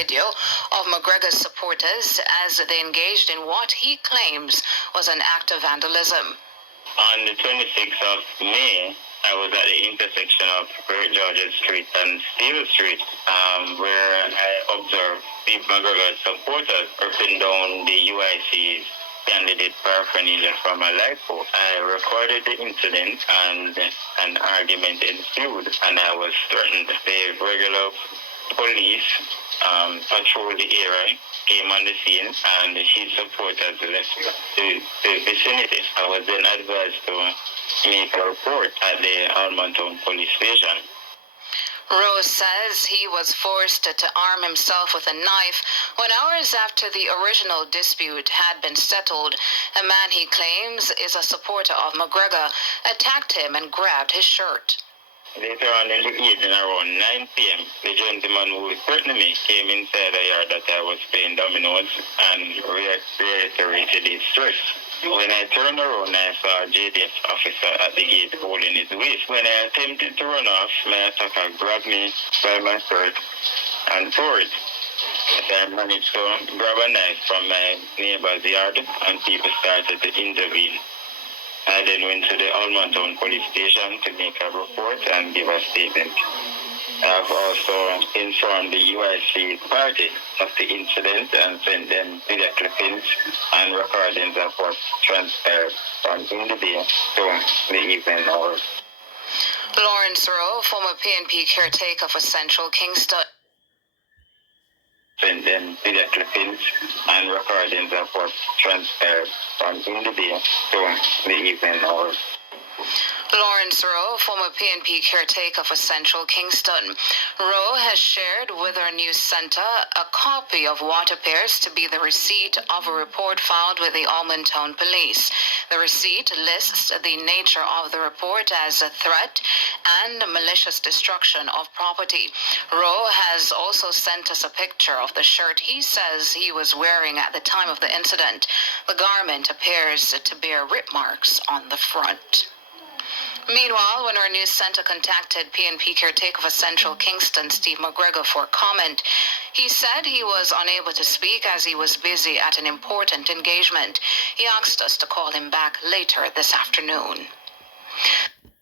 video of McGregor's supporters as they engaged in what he claims was an act of vandalism. On the 26th of May, I was at the intersection of Great Georgia Street and Steel Street, where I observed Steve McGregor's supporters ripping down the UIC's candidate paraphernalia from a light pole. I recorded the incident and an argument ensued, and I was threatened. The regular police patrolled the area, came on the scene, and his supporters left the vicinity. I was then advised to make a report at the Almontown police station. Rowe says he was forced to arm himself with a knife when hours after the original dispute had been settled, a man he claims is a supporter of McGregor attacked him and grabbed his shirt. Later on in the evening, around 9 p.m., the gentleman who threatened me came inside the yard that I was playing dominoes and reiterated his threat. When I turned around, I saw a JDF officer at the gate holding his waist. When I attempted to run off, my attacker grabbed me by my shirt and tore it. I managed to grab a knife from my neighbor's yard, and people started to intervene. I then went to the Almontown police station to make a report and give a statement. I have also informed the UIC party of the incident and sent them video clippings and recordings of what transpired from in the day to the evening hours. Lawrence Rowe, former PNP caretaker for Central Kingston. Sent them video clippings and recordings of what transpired from in the day to the evening hours. Lawrence Rowe, former PNP caretaker for Central Kingston. Rowe has shared with our news centre a copy of what appears to be the receipt of a report filed with the Almontown Police. The receipt lists the nature of the report as a threat and malicious destruction of property. Rowe has also sent us a picture of the shirt he says he was wearing at the time of the incident. The garment appears to bear rip marks on the front. Meanwhile, when our news centre contacted PNP caretaker for Central Kingston, Steve McGregor, for comment, he said he was unable to speak as he was busy at an important engagement. He asked us to call him back later this afternoon.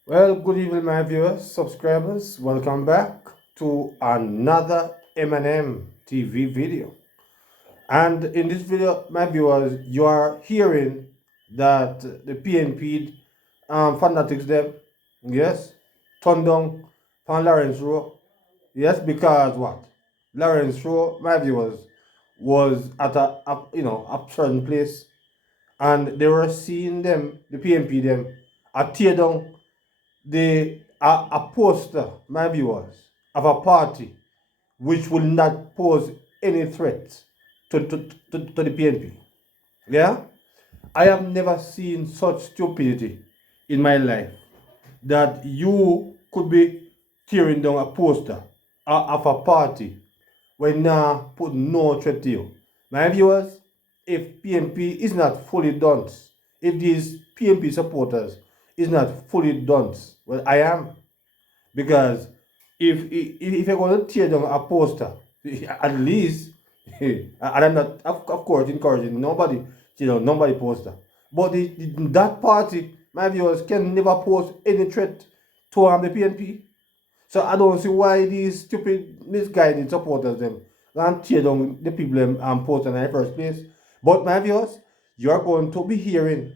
Well, good evening, my viewers, subscribers. Welcome back to another M&M TV video. And in this video, my viewers, you are hearing that the PNP fanatics them, yes, turned down on Lawrence Rowe. Yes, because what? Lawrence Rowe, my viewers, was at a certain place, and they were seeing them, the PNP them, tear down a poster, my viewers, of a party which will not pose any threat to the PNP. Yeah? I have never seen such stupidity in my life, that you could be tearing down a poster of a party when now put no threat to you. My viewers, if PNP is not fully done, if these PNP supporters is not fully done, well, I am. Because if you're going to tear down a poster, at least, and I'm not, of course, encouraging nobody, nobody poster. But that party, my viewers, can never pose any threat to the PNP. So I don't see why these stupid, misguided supporters them and tear down the people and post in the first place. But my viewers, you're going to be hearing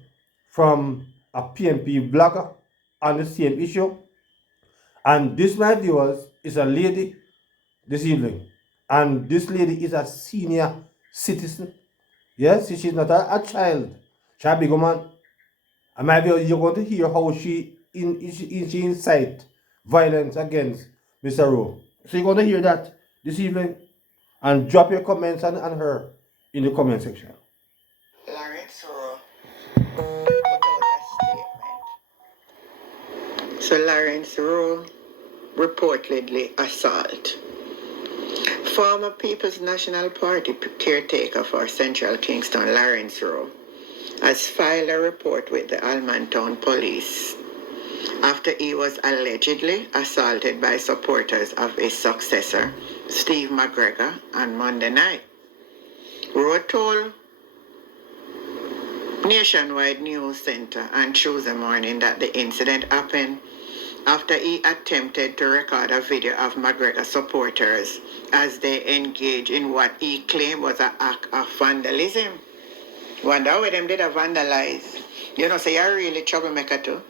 from a PNP blogger on the same issue. And this, my viewers, is a lady this evening. And this lady is a senior citizen. Yes, she's not a child. She's a big woman. And my viewers, you're going to hear how she incite violence against Mr. Rowe. So you're going to hear that this evening. And drop your comments on her in the comment section. Lawrence Rowe put out a statement. So Lawrence Rowe reportedly assault. Former People's National Party caretaker for Central Kingston, Lawrence Rowe, has filed a report with the Almontown Police after he was allegedly assaulted by supporters of his successor, Steve McGregor, on Monday night. Rowe told Nationwide News Center on Tuesday morning that the incident happened after he attempted to record a video of McGregor supporters as they engaged in what he claimed was an act of vandalism. Wonder how them did a vandalize. You know, say you're really troublemaker too.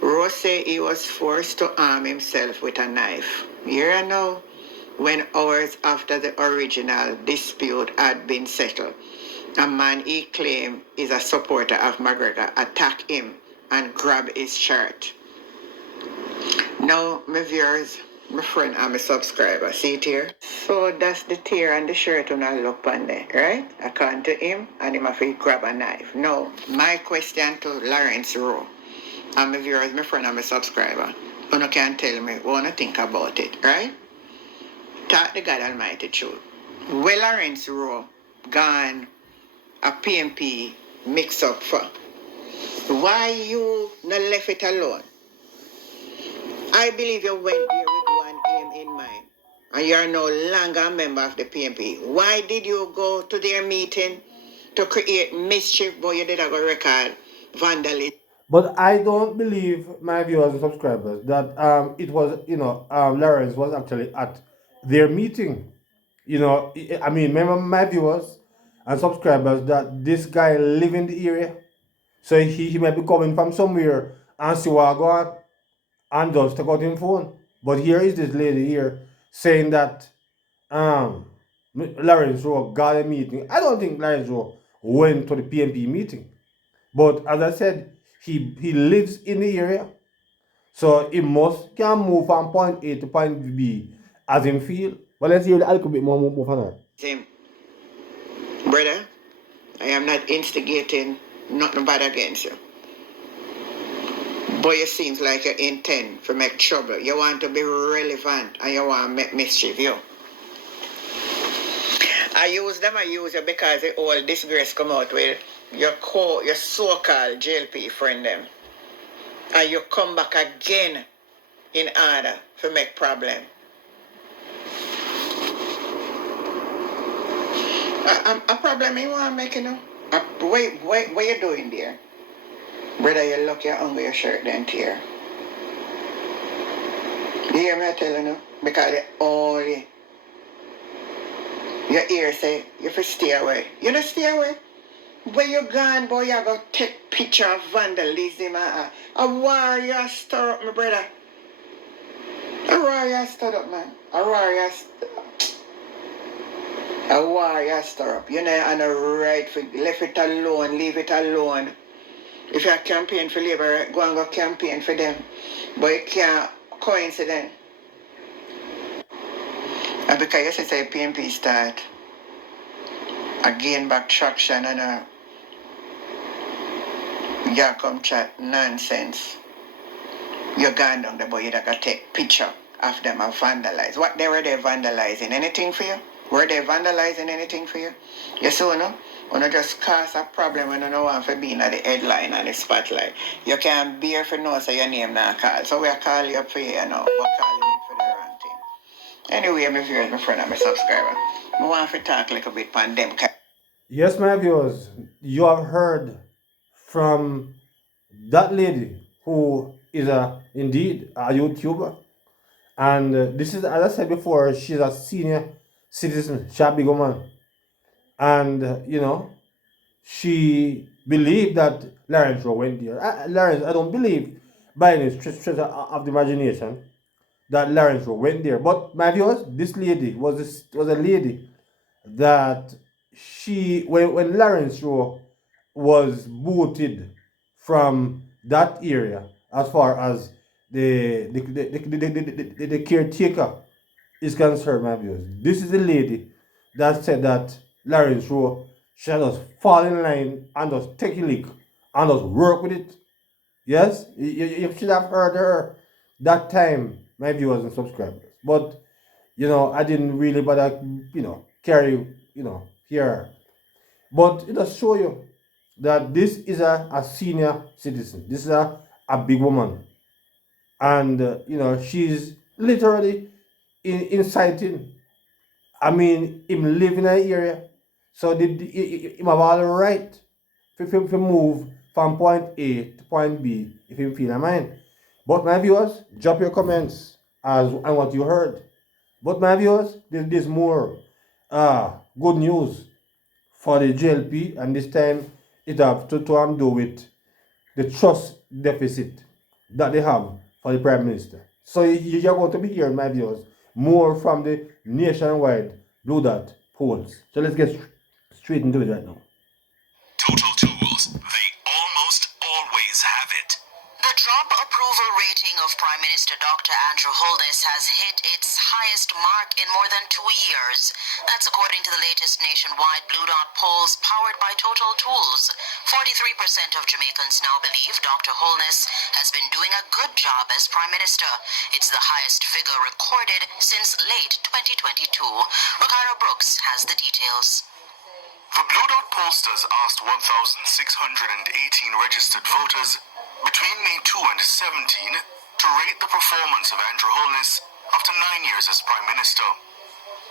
Rowe said he was forced to arm himself with a knife. Here and now, when hours after the original dispute had been settled, a man he claimed is a supporter of McGregor attacked him and grabbed his shirt. Now, my viewers, my friend and my subscriber, see it here? So that's the tear and the shirt when I look on there, right? According to him, and him have to grab a knife. Now, my question to Lawrence Rowe, and my viewers, my friend and my subscriber, you can tell me what you think about it, right? Talk the God Almighty truth. Well, Lawrence Rowe gone a PNP mix up for? Why you not left it alone? I believe you went there with one aim in mind, and you are no longer a member of the PNP. Why did you go to their meeting to create mischief, but you did have a record vandalism? But I don't believe, my viewers and subscribers, that it was, Lawrence was actually at their meeting. I mean, remember, my viewers and subscribers, that this guy live in the area, so he might be coming from somewhere and see what go on and just take out his phone. But here is this lady here saying that um Lawrence Rowe got a meeting. I don't think Lawrence Rowe went to the PNP meeting. But as I said, he lives in the area, so he must can move from point A to point B as him feel. But let's hear a little bit more from her. Same. Brother, I am not instigating nothing bad against you. But it seems like you intend to make trouble. You want to be relevant and you want to make mischief, you. I use you because the whole disgrace come out with your so-called JLP friend them. And you come back again in order to make problem. A problem you want to make, you know? What you doing there? Brother, you look your under your shirt then tear. You hear me telling you? Because the only your ear say you have to stay away. You don't stay away. When you gone, boy, you go take picture of vandalism. A warrior stir up, my brother. A warrior stir up, man. A warrior stir up. You know, and a right for left it alone, leave it alone. If you campaign for Labour, go and go campaign for them. But you can't coincidence. And because you say PNP start again back traction and you come chat nonsense. You're gone down there, but you gotta take picture of them and vandalize. What were they vandalizing? Anything for you? Were they vandalizing anything for you? You see, no? You just cause a problem when you don't want to be in the headline and the spotlight. You can't bear for no say your name not call. So we're calling you up for you now. We're calling it for the wrong thing. Anyway, my viewers, my friend and my subscriber, I want to talk a little bit on them. Yes, my viewers, you have heard from that lady who is indeed a YouTuber. And this is, as I said before, she's a senior citizen, she's a big woman. And, she believed that Lawrence Rowe went there. Lawrence, I don't believe by any stretch of the imagination that Lawrence Rowe went there. But my viewers, this lady was a lady that when Lawrence Rowe was booted from that area, as far as the caretaker is concerned, my viewers. This is the lady that said that Lawrence Rowe should just fall in line and just take a lick and just work with it. Yes, you should have heard her that time, my viewers and subscribers. But I didn't really bother, carry, here. But it does show you that this is a senior citizen. This is a big woman. and she's literally inciting. I mean, him live in an area, so him have all the right to move from point A to point B if you feel a mind. But my viewers, drop your comments as on what you heard. But my viewers, there's more good news for the JLP, and this time it have to do with the trust deficit that they have for the Prime Minister. So you're going to be hearing, my viewers, more from the nationwide Blue Dot polls. So let's get straight into it right now. Total Tools, they almost always have it. The job approval rating of Prime Minister Dr. Andrew Holness has hit its highest mark in more than 2 years. That's according to the latest nationwide Blue Dot polls powered by Total Tools. 43% of Jamaicans now believe Dr. Holness has been doing a good job as Prime Minister. It's the highest figure recorded since late 2022. Ricardo Brooks has the details. The Blue Dot pollsters asked 1,618 registered voters between May 2 and 17 to rate the performance of Andrew Holness after 9 years as Prime Minister.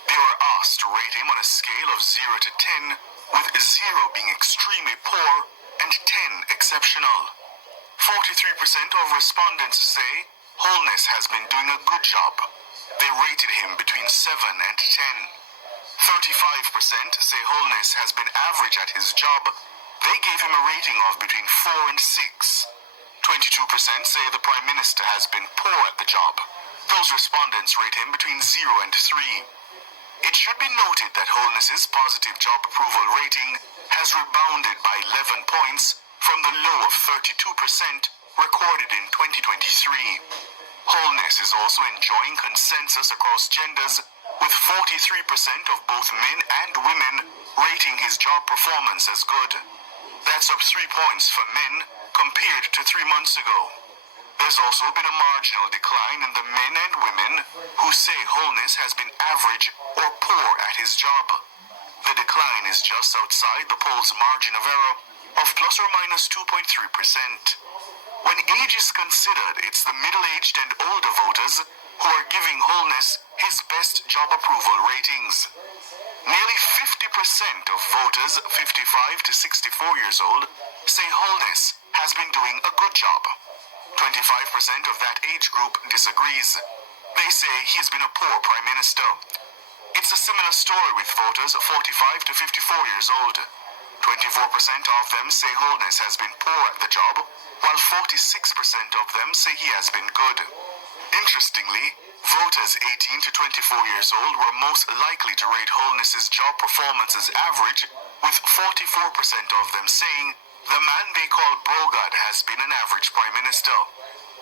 They were asked to rate him on a scale of 0 to 10, with 0 being extremely poor and 10 exceptional. 43% of respondents say Holness has been doing a good job. They rated him between 7 and 10. 35% say Holness has been average at his job. They gave him a rating of between 4 and 6. 22% say the Prime Minister has been poor at the job. Those respondents rate him between 0 and 3. It should be noted that Holness's positive job approval rating has rebounded by 11 points from the low of 32% recorded in 2023. Holness is also enjoying consensus across genders, with 43% of both men and women rating his job performance as good. That's up 3 points for men compared to 3 months ago. There's also been a marginal decline in the men and women who say Holness has been average or poor at his job. The decline is just outside the poll's margin of error of plus or minus 2.3%. When age is considered, it's the middle-aged and older voters who are giving Holness his best job approval ratings. Nearly 50% of voters 55 to 64 years old say Holness has been doing a good job. 25% of that age group disagrees. They say he has been a poor Prime Minister. It's a similar story with voters 45 to 54 years old. 24% of them say Holness has been poor at the job, while 46% of them say he has been good. Interestingly, voters 18 to 24 years old were most likely to rate Holness's job performance as average, with 44% of them saying the man they call Brogard has been an average Prime Minister.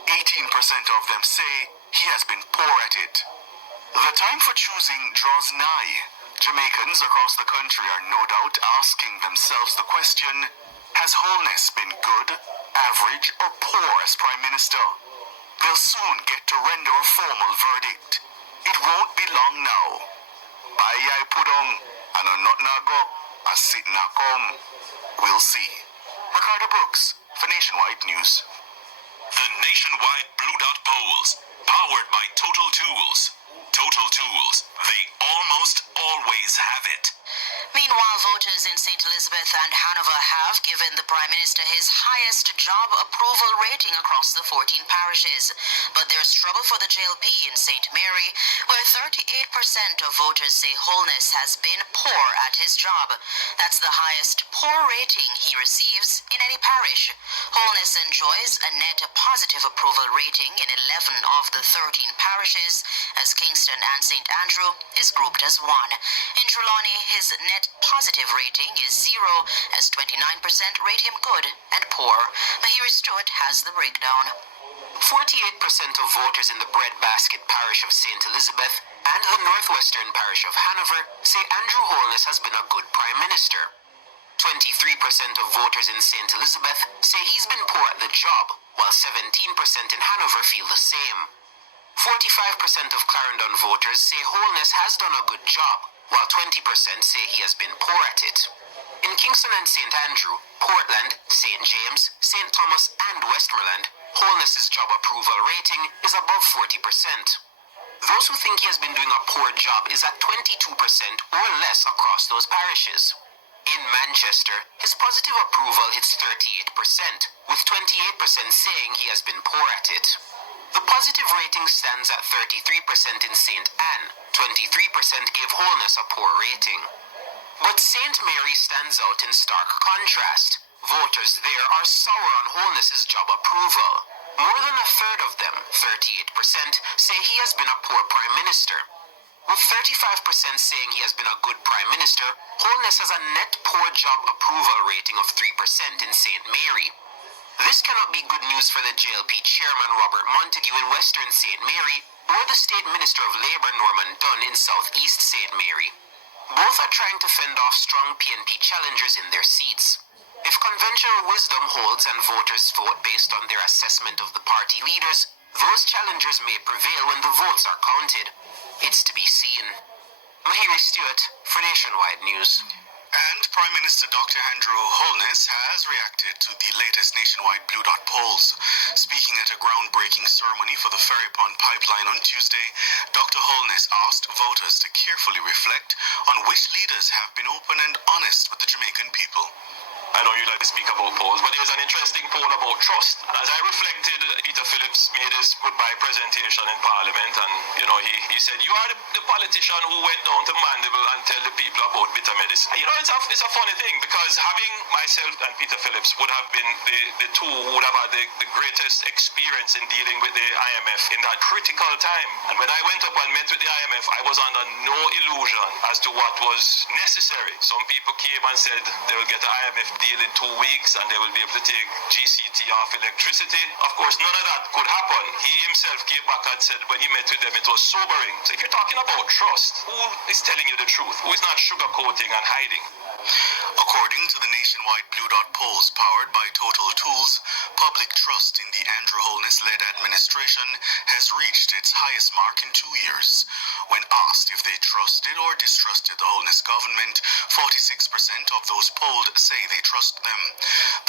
18% of them say he has been poor at it. The time for choosing draws nigh. Jamaicans across the country are no doubt asking themselves the question, has Holness been good, average, or poor as Prime Minister? They'll soon get to render a formal verdict. It won't be long now. Bayai pudong, ano not na go, a sit na come. We'll see. Ricardo Brooks for Nationwide News. The Nationwide Blue Dot polls, powered by Total Tools. Total Tools, they almost always have it. Meanwhile, voters in St. Elizabeth and Hanover have given the Prime Minister his highest job approval rating across the 14 parishes. But there's trouble for the JLP in St. Mary, where 38% of voters say Holness has been poor at his job. That's the highest poor rating he receives in any parish. Holness enjoys a net positive approval rating in 11 of the 13 parishes, as Kingston and St. Andrew is grouped as one. In Trelawney, his net positive rating is 0, as 29% rate him good and poor. Mahiri Stewart has the breakdown. 48% of voters in the breadbasket parish of St. Elizabeth and the northwestern parish of Hanover say Andrew Holness has been a good Prime Minister. 23% of voters in St. Elizabeth say he's been poor at the job, while 17% in Hanover feel the same. 45% of Clarendon voters say Holness has done a good job, while 20% say he has been poor at it. In Kingston and St. Andrew, Portland, St. James, St. Thomas and Westmoreland, Holness's job approval rating is above 40%. Those who think he has been doing a poor job is at 22% or less across those parishes. In Manchester, his positive approval hits 38%, with 28% saying he has been poor at it. The positive rating stands at 33% in St. Anne. 23% gave Holness a poor rating. But St. Mary stands out in stark contrast. Voters there are sour on Holness's job approval. More than a third of them, 38%, say he has been a poor Prime Minister. With 35% saying he has been a good Prime Minister, Holness has a net poor job approval rating of 3% in St. Mary. This cannot be good news for the JLP chairman Robert Montague in Western St. Mary or the State Minister of Labour Norman Dunn in South East St. Mary. Both are trying to fend off strong PNP challengers in their seats. If conventional wisdom holds and voters vote based on their assessment of the party leaders, those challengers may prevail when the votes are counted. It's to be seen. Mahiri Stewart for Nationwide News. And Prime Minister Dr. Andrew Holness has reacted to the latest nationwide Blue Dot polls. Speaking at a groundbreaking ceremony for the Ferry Pond pipeline on Tuesday, Dr. Holness asked voters to carefully reflect on which leaders have been open and honest with the Jamaican people. I know you like to speak about polls, but there's an interesting poll about trust. And as I reflected, Peter Phillips made his goodbye presentation in Parliament, and he said, "You are the politician who went down to Mandeville and tell the people about bitter medicine." It's a funny thing, because having myself and Peter Phillips would have been the two who would have had the greatest experience in dealing with the IMF in that critical time. And when I went up and met with the IMF, I was under no illusion as to what was necessary. Some people came and said they will get the IMF deal in 2 weeks and they will be able to take GCT off electricity. Of course, none of that could happen. He himself came back and said when he met with them, it was sobering. So if you're talking about trust, who is telling you the truth? Who is not sugarcoating and hiding? According to the nationwide Blue Dot polls powered by Total Tools, public trust in the Andrew Holness-led administration has reached its highest mark in 2 years. When asked if they trusted or distrusted the Holness government, 46% of those polled say they trust them.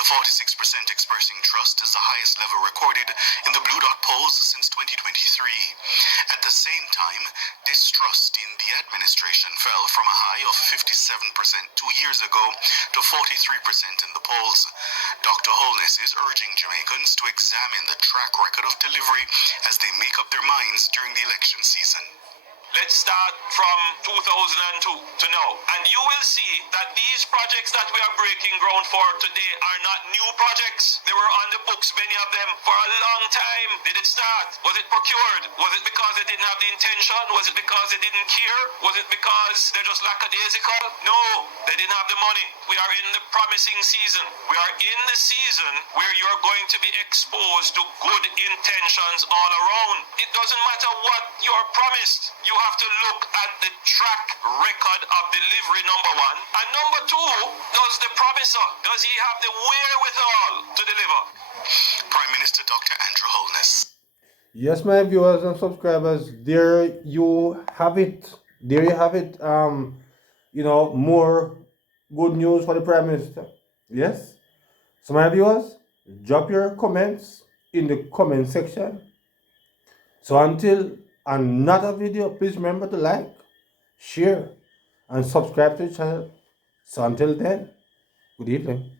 The 46% expressing trust is the highest level recorded in the Blue Dot polls since 2023. At the same time, distrust in the administration fell from a high of 57% 2 years ago to 43% in the polls. Dr. Holness is urging Jamaicans to examine the track record of delivery as they make up their minds during the election season. Let's start from 2002 to now. And you will see that these projects that we are breaking ground for today are not new projects. They were on the books, many of them, for a long time. Did it start? Was it procured? Was it because they didn't have the intention? Was it because they didn't care? Was it because they're just lackadaisical? No, they didn't have the money. We are in the promising season. We are in the season where you're going to be exposed to good intentions all around. It doesn't matter what you're promised. You have to look at the track record of delivery, number one. And number two, does the promiser, does he have the wherewithal to deliver? Prime Minister Dr. Andrew Holness. Yes, my viewers and subscribers, there you have it. There you have it. More good news for the Prime Minister. Yes. So my viewers, drop your comments in the comment section. So until another video, please remember to like, share, and subscribe to the channel. So until then, good evening.